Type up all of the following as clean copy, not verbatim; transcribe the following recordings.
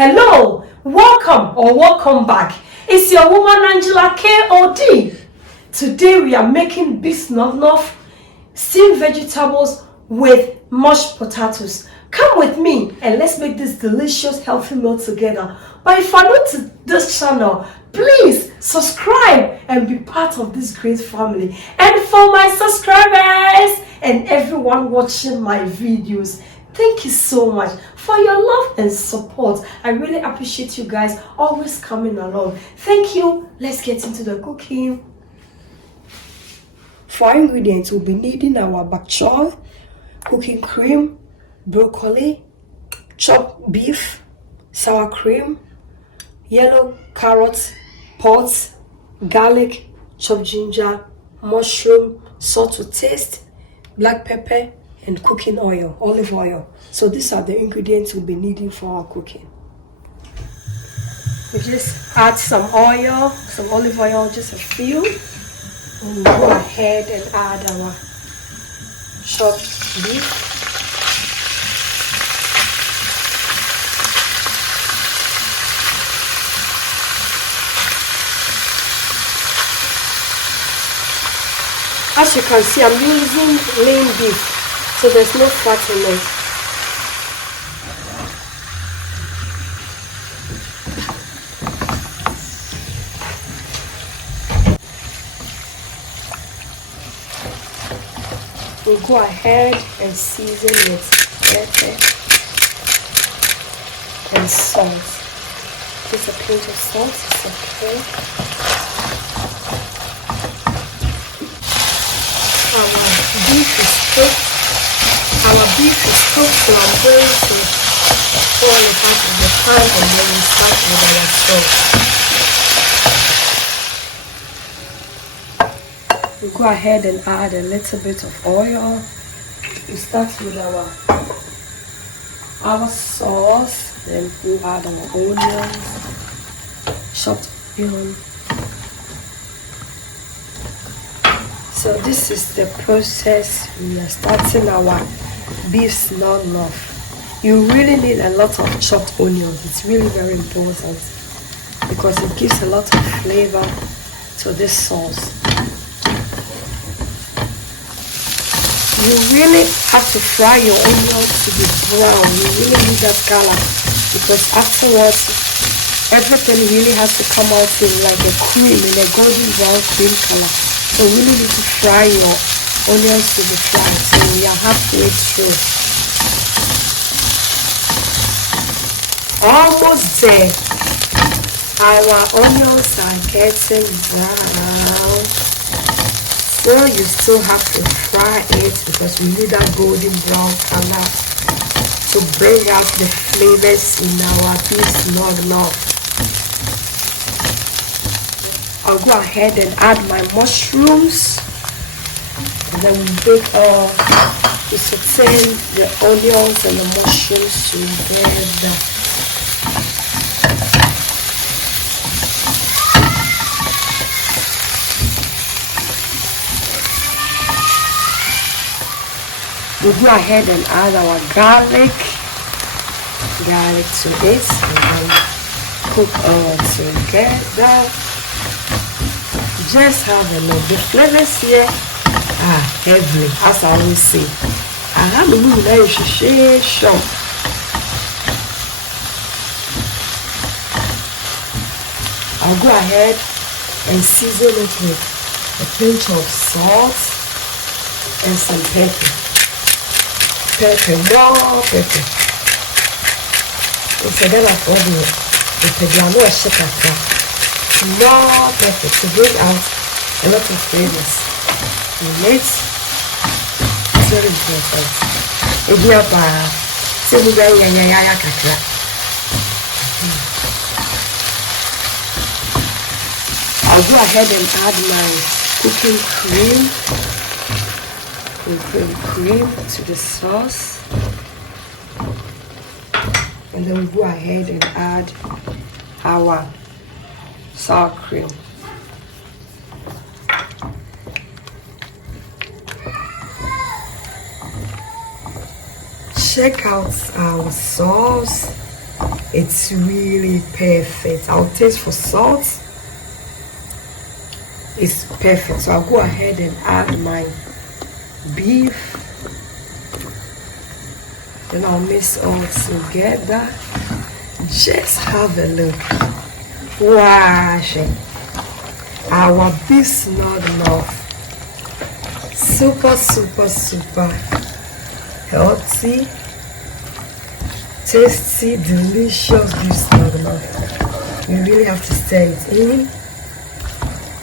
Hello, welcome back. It's your woman Angela KOD. Today we are making beef stroganoff, steamed vegetables with mashed potatoes. Come with me and let's make this delicious healthy meal together. But if you're new to this channel, please subscribe and be part of this great family. And for my subscribers and everyone watching my videos, thank you so much for your love and support. I really appreciate you guys always coming along. Thank you. Let's get into the cooking. For our ingredients, we'll be needing our bacchoi, cooking cream, broccoli, chopped beef, sour cream, yellow carrots, pods, garlic, chopped ginger, mushroom, salt to taste, black pepper, and cooking oil, olive oil. So these are the ingredients we'll be needing for our cooking. We just add some oil, some olive oil, just a few. And we'll go ahead and add our chopped beef. As you can see, I'm using lean beef, so there's no fat in it. We'll go ahead and season with pepper and salt. Just a pinch of salt is okay. Our beef is cooked. So I'm going to pour it out of the pan and then we start with our sauce. We go ahead and add a little bit of oil. We start with our sauce, then we add our onions, chopped onion. So this is the process. We are starting our beef stroganoff. You really need a lot of chopped onions. It's really very important because it gives a lot of flavor to this sauce. You really have to fry your onions to be brown. You really need that color because afterwards everything really has to come out in like a cream, in a golden brown cream color. So we really need to fry your onions to be fried. So we are halfway through. Almost there. Our onions are getting brown. So you still have to fry it because we need that golden brown color to bring out the flavors in our beef stroganoff. I'll go ahead and add my mushrooms, and then we saute the onions and the mushrooms together. We go ahead and add our garlic to this, and then cook all together. Just have a look. The flavors here are heavy, as I always say. I'll go ahead and season it with a pinch of salt and some pepper. More pepper. Instead of the pepper, more pepper to bring out a lot of flavors. And it's very important. I'll go ahead and add my cooking cream to the sauce. And then we go ahead and add our sour cream. Check out our sauce. It's really perfect. I'll taste for salt. It's perfect. So I'll go ahead and add my beef. Then I'll mix all together. Just have a look. Wow, our beef Stroganoff. Super healthy, tasty, delicious beef Stroganoff. You really have to stir it in.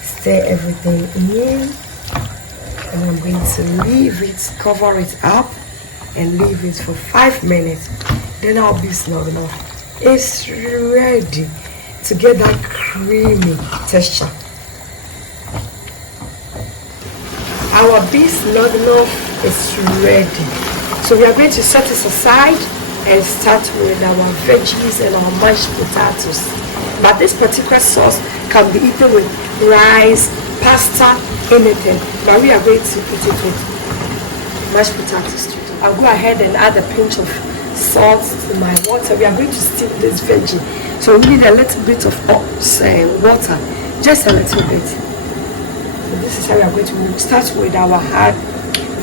Stir everything in. And I'm going to leave it, cover it up, and leave it for 5 minutes. Then our beef Stroganoff is ready to get that creamy texture. Our beef Stroganoff is ready. So we are going to set this aside and start with our veggies and our mashed potatoes. But this particular sauce can be eaten with rice, pasta, anything. But we are going to put it with mashed potatoes too. I'll go ahead and add a pinch of salt to my water. We are going to steam this veggie. So we need a little bit of water, just a little bit. So this is how we are going to start with our hard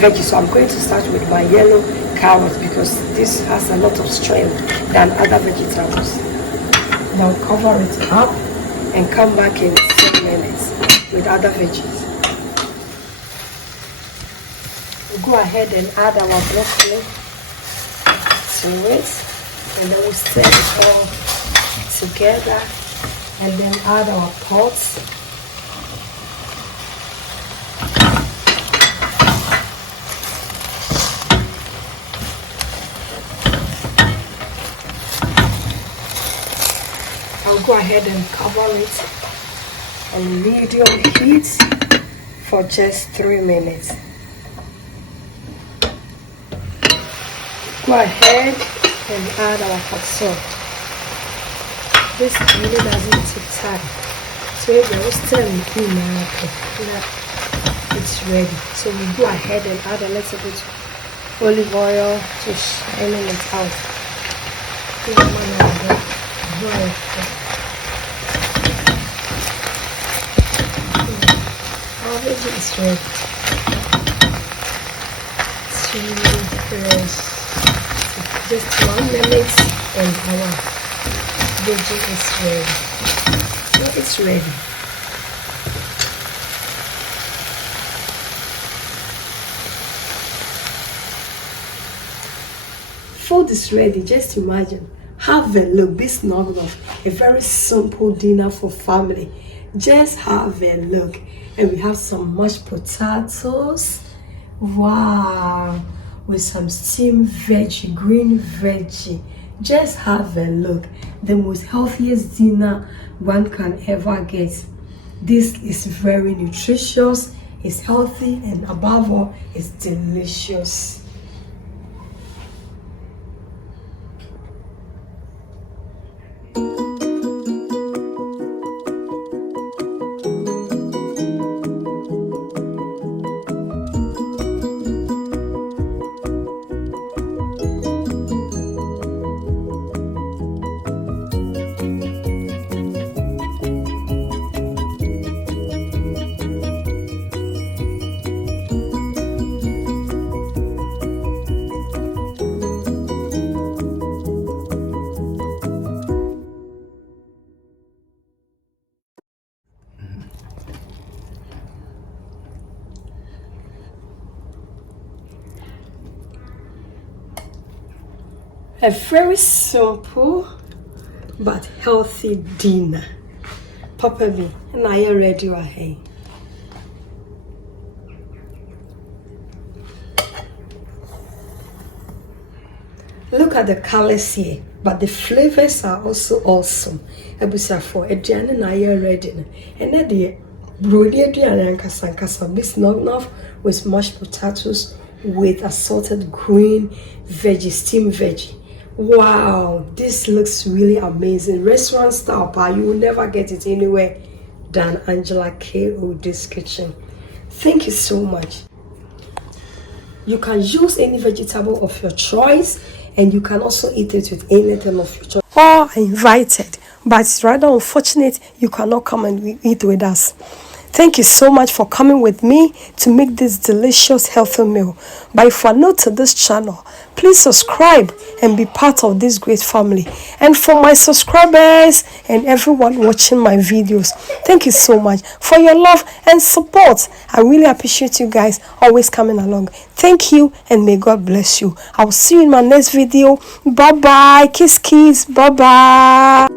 veggie. So I'm going to start with my yellow carrot because this has a lot of strength than other vegetables. Now cover it up and come back in 10 minutes with other veggies. We'll go ahead and add our broccoli to it, and then we'll stir it all together, and then add our pots. I'll go ahead and cover it on medium heat for just 3 minutes. Go ahead and add our hot salt. This really doesn't take time. So we're still in it's ready. So we go ahead and add a little bit of olive oil to shine it out. Our veggie is ready. It's really fresh. Just 1 minute and our veggie is ready. So it's ready. Food is ready. Just imagine. Have a look. Beef Stroganoff, a very simple dinner for family. Just have a look. And we have some mashed potatoes. Wow. With some steamed veggie, green veggie. Just have a look. The most healthiest dinner one can ever get. This is very nutritious, it's healthy, and above all, it's delicious. A very simple but healthy dinner. Papa me, and I am ready to hey. Look at the colors here, but the flavors are also awesome. Ebusa for a jan and I am ready. And then the brody and Kasankasa Beef Stroganoff with mashed potatoes with assorted green veggie, steamed veggie. Wow, this looks really amazing. Restaurant style, but you will never get it anywhere than Angela K.O.'s kitchen. Thank you so much. You can use any vegetable of your choice, and you can also eat it with anything of your choice. all are invited, but it's rather unfortunate you cannot come and eat with us. Thank you so much for coming with me to make this delicious healthy meal. But if you are new to this channel, please subscribe and be part of this great family. And for my subscribers and everyone watching my videos, thank you so much for your love and support. I really appreciate you guys always coming along. Thank you, and may God bless you. I will see you in my next video. Bye bye. Kiss kiss. Bye bye.